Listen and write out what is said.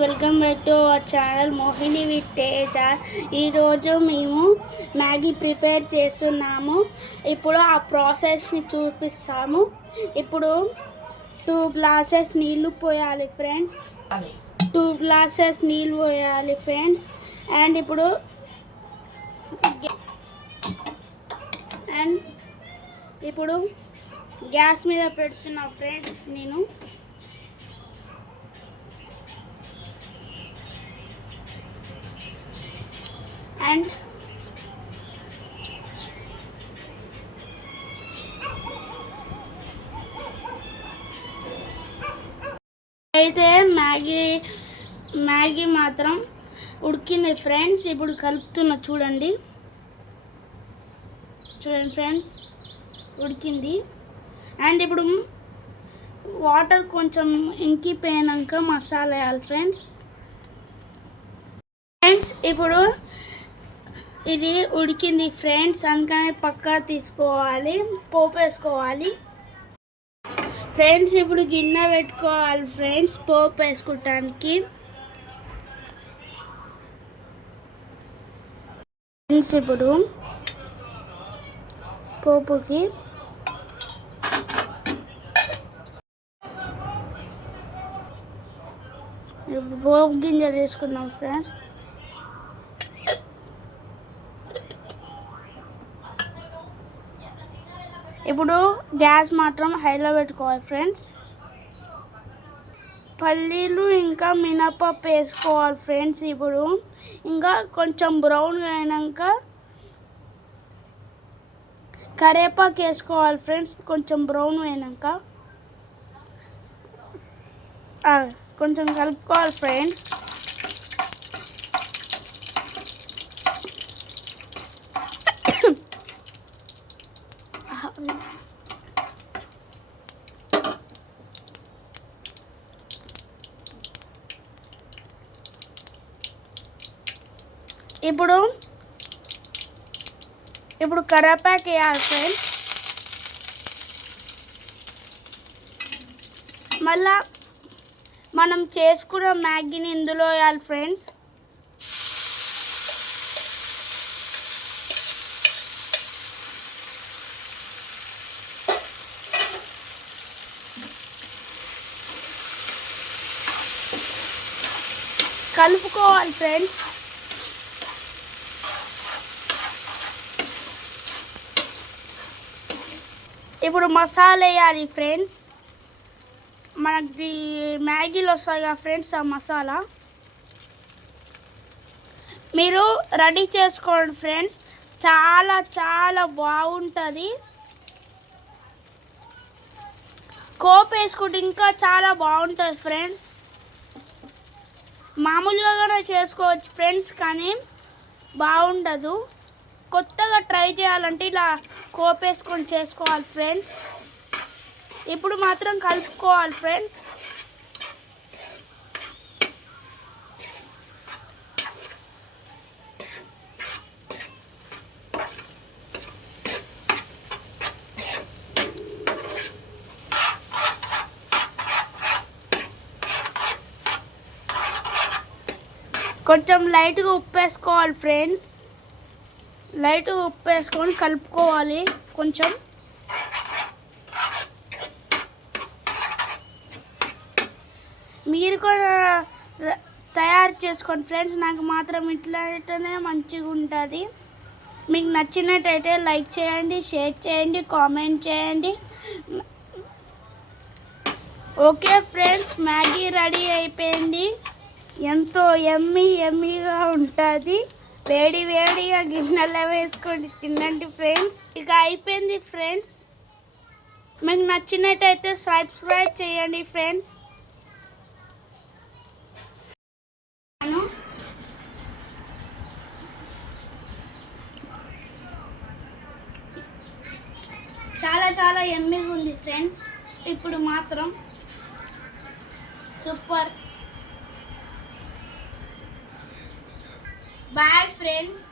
Welcome back to our channel Mohini with Teja. ఈరోజు మేము Maggi prepare చేస్తున్నాము. ఇప్పుడు ఆ ప్రాసెస్ని చూపిస్తాము. ఇప్పుడు 2 గ్లాసెస్ నీళ్ళు పోయాలి ఫ్రెండ్స్. 2 గ్లాసెస్ నీళ్ళు పోయాలి ఫ్రెండ్స్. అండ్ ఇప్పుడు గ్యాస్ మీద పెడుతున్నా ఫ్రెండ్స్ నేను. అండ్ అయితే మ్యాగీ మాత్రం ఉడికింది ఫ్రెండ్స్. ఇప్పుడు కలుపుతున్నా చూడండి ఫ్రెండ్స్, ఉడికింది. అండ్ ఇప్పుడు వాటర్ కొంచెం ఇంకిపోయాక మసాలా వేయాలి ఫ్రెండ్స్. ఇప్పుడు ఇది ఉడికింది ఫ్రెండ్స్, అందుకని పక్కా తీసుకోవాలి, పోపు వేసుకోవాలి ఫ్రెండ్స్. ఇప్పుడు గిన్నె పెట్టుకోవాలి ఫ్రెండ్స్ పోపు వేసుకోవటానికి. ఫ్రెండ్స్ ఇప్పుడు పోపుకి పోపు గింజలు తీసుకున్నాం ఫ్రెండ్స్. ఇప్పుడు గ్యాస్ మాత్రం హైలో పెట్టుకోవాలి ఫ్రెండ్స్. పల్లీలు ఇంకా మినపప్పు వేసుకోవాలి ఫ్రెండ్స్. ఇప్పుడు ఇంకా కొంచెం బ్రౌన్గా అయినాక కరివేపాకు వేసుకోవాలి ఫ్రెండ్స్. కొంచెం బ్రౌన్ అయినాక కొంచెం కలుపుకోవాలి ఫ్రెండ్స్. ఇప్పుడు కరివేపాకు వేయాలి ఫ్రెండ్స్. మళ్ళా మనం చేసుకున్న మ్యాగీని ఇందులో వేయాలి ఫ్రెండ్స్. కలుపుకోవాలి ఫ్రెండ్స్. ఇప్పుడు మసాలా వేయాలి ఫ్రెండ్స్. మనకి మ్యాగీలో వస్తాయి కదా ఫ్రెండ్స్ ఆ మసాలా మీరు రెడీ చేసుకోండి ఫ్రెండ్స్. చాలా చాలా బాగుంటుంది. కోపు వేసుకుంటే ఇంకా చాలా బాగుంటుంది ఫ్రెండ్స్. మామూలుగా కూడా చేసుకోవచ్చు ఫ్రెండ్స్, కానీ బాగుండదు. కొత్తగా ట్రై చేయాలంటే ఇలా కోపు వేసుకొని చేసుకోవాలి ఫ్రెండ్స్. ఇప్పుడు మాత్రం కలుపుకోవాలి ఫ్రెండ్స్. కొంచెం లైట్గా ఉప్పు వేసుకోవాలి ఫ్రెండ్స్. లైట్గా ఉప్పు వేసుకొని కలుపుకోవాలి కొంచెం. మీరు కూడా తయారు చేసుకోండి ఫ్రెండ్స్. నాకు మాత్రం ఇట్లనే మంచిగా ఉంటుంది. మీకు నచ్చినట్టయితే లైక్ చేయండి, షేర్ చేయండి, కామెంట్ చేయండి. ఓకే ఫ్రెండ్స్, మ్యాగీ రెడీ అయిపోయింది. ఎంతో యమ్మీగా ఉంటుంది. వేడిగా గిన్నెలో వేసుకొని తినండి ఫ్రెండ్స్. ఇక అయిపోయింది ఫ్రెండ్స్. మీకు నచ్చినట్టయితే సబ్స్క్రైబ్ చేయండి ఫ్రెండ్స్. చాలా చాలా యమ్మీగా ఉంది ఫ్రెండ్స్. ఇప్పుడు మాత్రం సూపర్. Bye friends.